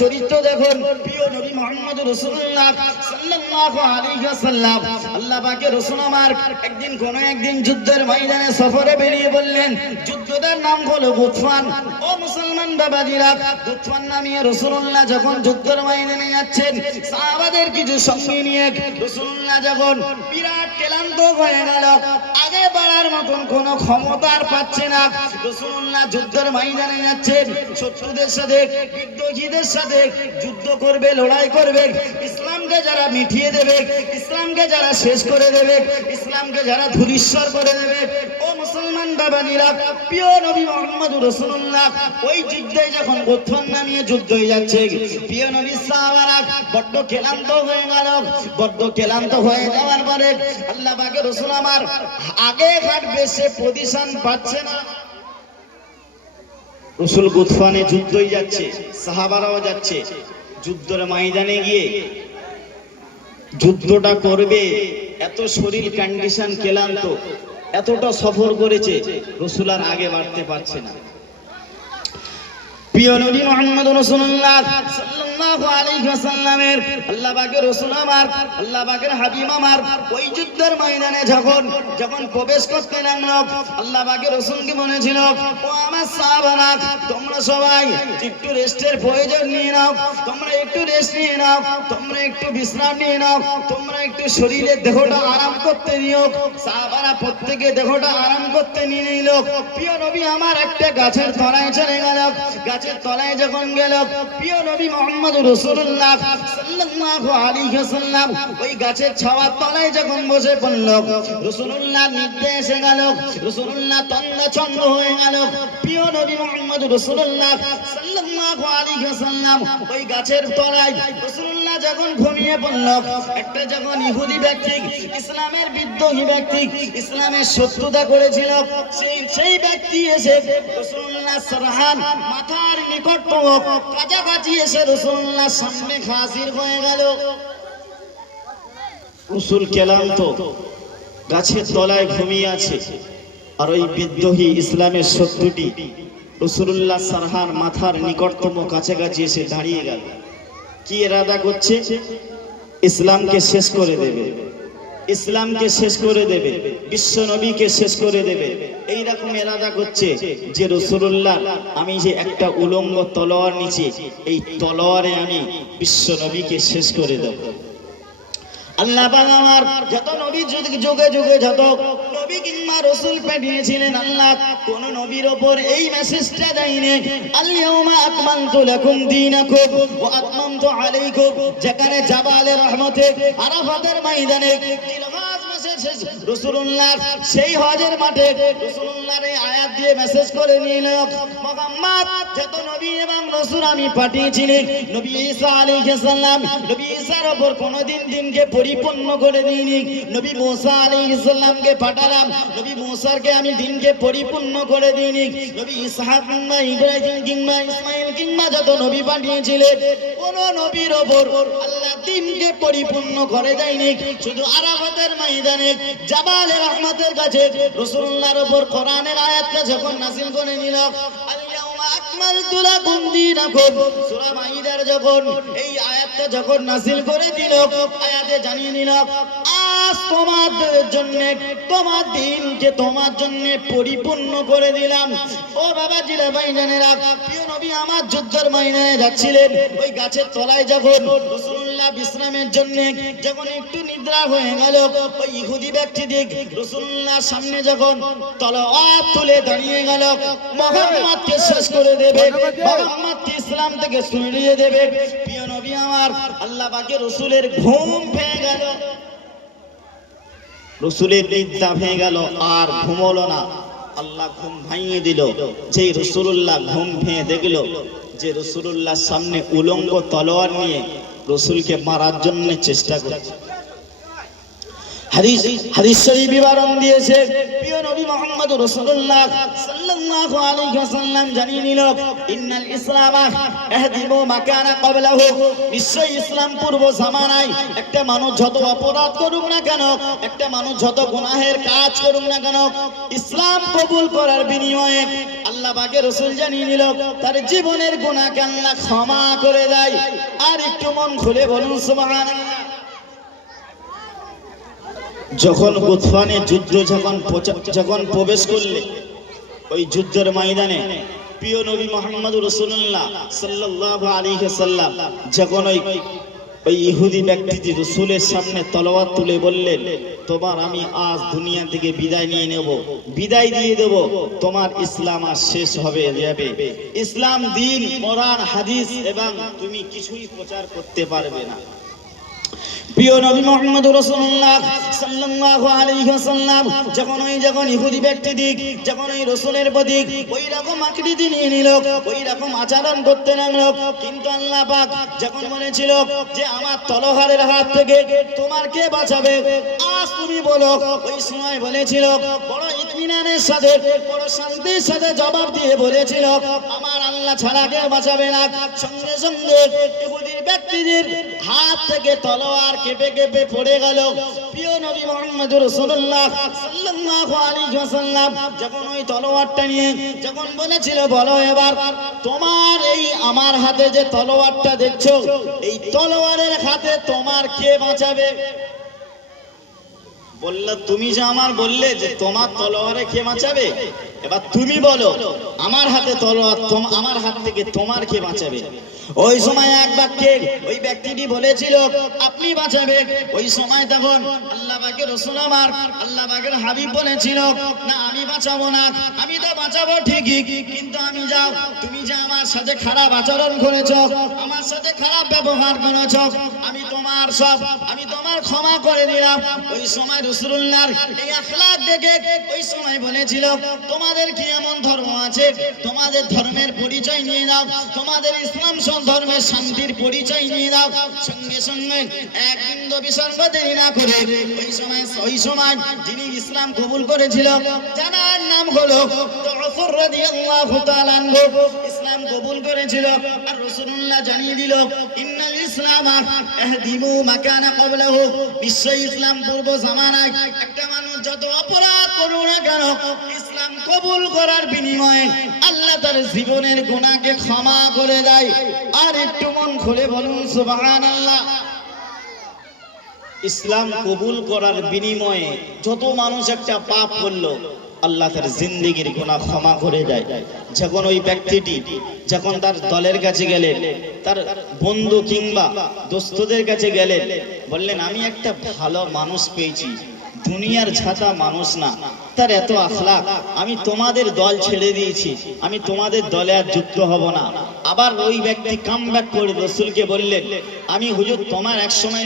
চরিত্র দেখুন প্রিয় নবী মুহাম্মদ রাসূলুল্লাহ সাল্লাল্লাহু আলাইহি ওয়াসাল্লাম। আল্লাহ পাকের রাসূল আমার একদিন যুদ্ধের ময়দানে সফরে বেরিয়ে বললেন, যুদ্ধটার নাম হলো গুতফান। ও মুসলমান বাবাজিরা, গুতফান নামে রাসূলুল্লাহ যখন যুদ্ধের ময়দানে যাচ্ছেন, সাহাবাদের কিছু সঙ্গী নিয়ে রাসূলুল্লাহ যখন বিরাট ক্লান্ত হয়ে গেল, আগে বাড়ার মতন কোনো ক্ষমতা আর পাচ্ছে না, রাসূলুল্লাহ যুদ্ধের ময়দানে যাচ্ছেন, শত্রুদের সাথে বিদ্রোহীদের সাথে যুদ্ধ করবে, লড়াই করবে, ইসলামকে যারা মিটিয়ে দেবে, ইসলামকে যারা শেষ করে দেবে, ইসলামকে যারা ধূলিসাৎ করে দেবে। ও মুসলমান বাবাজিরা, প্রিয় নবী মুহাম্মদ রাসূলুল্লাহ ওই যুদ্ধে যখন গুতফান নামিয়ে যুদ্ধ হয়ে যাচ্ছে, প্রিয় নবী সাহাবারা বড্ড ক্লান্ত হয়ে গেল। বড্ড ক্লান্ত হয়ে যাওয়ার পরে আল্লাহ পাকের রাসূল আমার আগে হাঁটবে, সে পজিশন পাচ্ছে না। রাসূল গুতফানে যুদ্ধ হয়ে যাচ্ছে, সাহাবারাও যাচ্ছে, যুদ্ধের ময়দানে গিয়ে যুদ্ধটা করবে, এত শরীর কন্ডিশন ক্লান্ত, এতটা সফর করেছে, রাসূল আর আগে বাড়তে পারছে না। প্রিয় নবী মুহাম্মদ রাসূলুল্লাহ সাল্লাল্লাহু আলাইহি ওয়াসাল্লামের আল্লাহ পাকের রাসূল আমার, আল্লাহ পাকের হাবিব আমার ওই যুদ্ধের ময়দানে যখন প্রবেশ করতে লাগলো, আল্লাহ পাকের রাসূলকে বলেছিল, ও আমার সাহাবারা, তোমরা সবাই একটু রেস্টের প্রয়োজন নিয়ে নাও, তোমরা একটু রেস্ট নিয়ে নাও, তোমরা একটু বিশ্রাম নিয়ে নাও, তোমরা একটু শরীরের দেহটা আরাম করতে দিও। সাহাবারা প্রত্যেকে দেহটা আরাম করতে নিয়ে নিল। প্রিয় নবী আমার একটা গাছের তলায় চলে গেল। গাছের তলায় যখন গেল, প্রিয় নবী মুহাম্মদ রাসূলুল্লাহ সাল্লাল্লাহু আলাইহি ওয়াসাল্লাম ওই গাছের ছাওয়ার তলায় যখন বসে পড়ল, রাসূলুল্লাহ নিদ্রা এসে গেল, রাসূলুল্লাহ তন্দ্রাচ্ছন্ন হয়ে গেল। প্রিয় নবী মুহাম্মদ রাসূলুল্লাহ সাল্লাল্লাহু আলাইহি ওয়াসাল্লাম ওই গাছের তলায় রাসূলুল্লাহ যখন ঘুমিয়ে পড়ল, একটা যখন ইহুদি ব্যক্তি, ইসলামের বিদ্রোহী ব্যক্তি, ইসলামের শত্রুতা করেছিল, সেই ব্যক্তি এসে রাসূলুল্লাহ সারহান মাথার নিকটতম কাছাকাছি এসে রাসূলুল্লাহর সামনে হাজির হয়ে গেল। রাসূল ক্লান্ত, গাছের তলায় ঘুমিয়ে আছে, আর ওই বিদ্রোহী ইসলামের শত্রুটি রাসূলুল্লাহ সারহান মাথার নিকটতম কাছাকাছি এসে দাঁড়িয়ে গেল। কি ইরাদা করছে? ইসলামকে শেষ করে দেবে, ইসলামকে শেষ করে দেবে, বিশ্ব নবীকে শেষ করে দেবে। এইরকম ইরাদা করছে যে রাসূলুল্লাহ, আমি যে একটা উলঙ্গ তলোয়ার নিচে, এই তলোয়ারে আমি বিশ্ব নবীকে শেষ করে দেব। আল্লাহ পাক আমার যত নবী যুগে যুগে যত নবী কিংবা রাসূল পাঠিয়েছিলেন, আল্লাহ কোন নবীর উপর এই মেসেজটা দেয়নি, আল-ইয়াউমা আকমালতু লাকুম দীনাকুম ওয়া আতমামতু আলাইকুম। যেখানে জাবালে রহমতে আরাফাতের ময়দানে জিলহজ মাসের শেষ রাসূলুল্লাহ সেই হজের মাঠে রাসূলুল্লাহর এই আয়াত দিয়ে মেসেজ করে নিল, মুহাম্মদ যত নবী এবং রাসূল আমি পাঠিয়েছিলেন, নবী ঈসা আলাইহিস সালাম, নবী ঈসার উপর কোনদিন দিনকে পরিপূর্ণ করে দিইনি। নবী মুসা আলাইহিস সালামকে পাঠালাম, নবী মুসারকে আমি দিনকে পরিপূর্ণ করে দিইনি। নবী ইসহাক কিংবা ইব্রাহিম কিংবা ইসমাইল কিংবা যত নবী পাঠিয়েছিলেন, কোন নবীর উপর আল্লাহ দিনকে পরিপূর্ণ করে দেয়নি। শুধু আরাফাতের ময়দানে জাবালে রহমতের কাছে রাসূলুল্লাহর উপর কোরআনের আয়াতটা যখন নাযিল করে নিল, আকমালতু লাকুম দীনাকুম, সূরা মাইদার যখন এই আয়াতটা যখন নাযিল করে দিল, আয়াতে জানিয়ে নিল, আজ তোমাদের জন্য তোমার দিনকে তোমার জন্য পরিপূর্ণ করে দিলাম। ও বাবাজিরা, ভাইজানেরা, প্রিয় নবী আমার যুদ্ধের ময়দানে যাচ্ছিলেন, ওই গাছের তলায় যখন রাসূলুল্লাহ বিশ্রামের জন্য যখন একটু নিদ্রা হয়ে গেল, ওই ইহুদি ব্যক্তি দিক রাসূলুল্লাহর সামনে যখন তলোয়ার তুলে দাঁড়িয়ে গেল, মুহাম্মদকে শেষ করে দেবে, মুহাম্মদকে ইসলাম থেকে সরিয়ে দেবে। প্রিয় নবী আমার, আল্লাহ পাকের রাসূলের ঘুম ভেঙে গেল, রাসূলের নিদ্রা ভেঙে গেল, আর ঘুমলো না। আল্লাহ ঘুম ভাঙিয়ে দিল। যেই রাসূলুল্লাহ ঘুম ভেঙে দেখলো যে রাসূলুল্লাহর সামনে উলঙ্গ তলোয়ার নিয়ে রাসূলকে মারার জন্য চেষ্টা করছে। হাদিস শরীফ বিবরণ দিয়েছে, প্রিয় নবী মুহাম্মদ রাসূলুল্লাহ সাল্লাল্লাহু আলাইহি ওয়াসাল্লাম জানিয়ে নিল, ইন্নাল ইসলামা ইয়াহদিমু মা কানা ক্বাবলাহু, নিশ্চয়ই ইসলাম পূর্ব জামানায় একটা মানুষ যত অপরাধ করুক না কেন, একটা মানুষ যত গুনাহের কাজ করুক না কেন, ইসলাম কবুল করার বিনিময়ে আল্লাহ পাকের রাসূল জানিয়ে দিল তার জীবনের গুনাহকে আল্লাহ ক্ষমা করে দেয়। আর একটু মন খুলে বলুন সুবহানাল্লাহ। যখন গুতফানের যুদ্ধ যখন প্রবেশ করলে ওই যুদ্ধের ময়দানে প্রিয় নবী মুহাম্মদুর রাসূলুল্লাহ সাল্লাল্লাহু আলাইহি ওয়াসাল্লাম যখন ওই ইহুদি ব্যক্তিটি রাসূলের সামনে তলোয়ার তুলে বললেন, তোমার আমি আজ দুনিয়া থেকে বিদায় নিয়ে নেব, বিদায় দিয়ে দেব, তোমার ইসলাম আর শেষ হবে যাবে, ইসলাম দ্বীন কোরআন হাদিস এবং তুমি কিছুই প্রচার করতে পারবে না। প্রিয় নবী মুহাম্মদ রাসূলুল্লাহ সাল্লাল্লাহু আলাইহি ওয়াসাল্লাম যখন ইহুদি ব্যক্তিটি যখন ওই রাসূলের প্রতি ওই রকম আকৃতি নিয়ে নিল, ওই রকম আচরণ করতে লাগলো, কিন্তু আল্লাহ পাক যখন বলেছিল যে আমার তলোয়ারের হাত থেকে তোমার কে বাঁচাবে, আজ তুমি বলো, ওই সময় বলেছিল বড় ইতমিনানের সাথে বড় শান্তির সাথে জবাব দিয়ে বলেছিল আমার আল্লাহ ছাড়া কেউ বাঁচাবে না। সঙ্গে সঙ্গে ইহুদির ব্যক্তিদের হাত থেকে তলোয়ার কেঁপে কেঁপে পড়ে গেল। প্রিয় নবী মুহাম্মদ রাসূলুল্লাহ সাল্লাল্লাহু আলাইহি ওয়াসাল্লাম যখন ওই তলোয়ারটা নিয়ে যখন বলেছিল বলো এবার তোমার এই আমার হাতে যে তলোয়ারটা দেখছো এই তলোয়ারের হাতে তোমার কে বাঁচাবে, বলল তুমি যে আমার বললে যে তোমার তলোয়ারে কে বাঁচাবে, এবার তুমি বলো আমার হাতে তলোয়ার আমার হাত থেকে তোমার কে বাঁচাবে। ওই সময় এক বাক্যে ওই ব্যক্তিটি বলেছিল আপনি বাঁচাবে। ওই সময় তখন আল্লাহ পাকের রাসূল আমার আল্লাহ পাকের হাবিব বলেছিল না আমি বাঁচাবো না, আমি তো বাঁচাবো ঠিকই, কিন্তু আমি যাও তুমি যে আমার সাথে খারাপ আচরণ করেছো, আমার সাথে খারাপ ব্যবহার করেছো, আমি তোমার ক্ষমা করে দিলাম। ওই সময় রাসূলুল্লাহর এই আখলাক দেখে ওই সময় বলেছিল তোমাদের কি এমন ধর্ম আছে, তোমাদের ধর্মের পরিচয় নিয়ে দাও, তোমাদের ইসলাম ধর্মের শান্তির পরিচয় নিয়ে দাও। সঙ্গে সঙ্গে এক বিন্দু বিসর্গ দেরি না করে ওই সময় যিনি ইসলাম কবুল করেছিল যার নাম হলো উমর রাদিয়াল্লাহু তাআলা আনহু, ইসলাম কবুল করেছিল। আর রাসূলুল্লাহ জানিয়ে দিল ইন্নাল ইসলাম ইয়াহদিমু মা কানা ক্বাবলাহু, নিশ্চয়ই ইসলাম পূর্ব জামানায় একটা মানুষ যত অপরাধ করুক না কেন ইসলাম কবুল করার বিনিময়ে আল্লাহ তার জীবনের গুনাহকে ক্ষমা করে দেয়। আর একটু মন খুলে বলুন সুবহানাল্লাহ। ইসলাম কবুল করার বিনিময়ে যত মানুষ একটা পাপ করলো আল্লাহ তার জিন্দেগির গুনাহ ক্ষমা করে দেয়। যখন ওই ব্যক্তিটি যখন তার দলের কাছে গেলেন, তার বন্ধু কিংবা দোস্তদের কাছে গেলেন, বললেন আমি একটা ভালো মানুষ পেয়েছি, দুনিয়ার ছাতা মানুষ না, তার এত আখলাক, আমি তোমাদের দল ছেড়ে দিয়েছি, আমি তোমাদের দলে আর যুক্ত হব না। আবার ওই ব্যক্তি কামব্যাক করে রাসূলকে বললেন আমি হুজুর তোমার এক সময়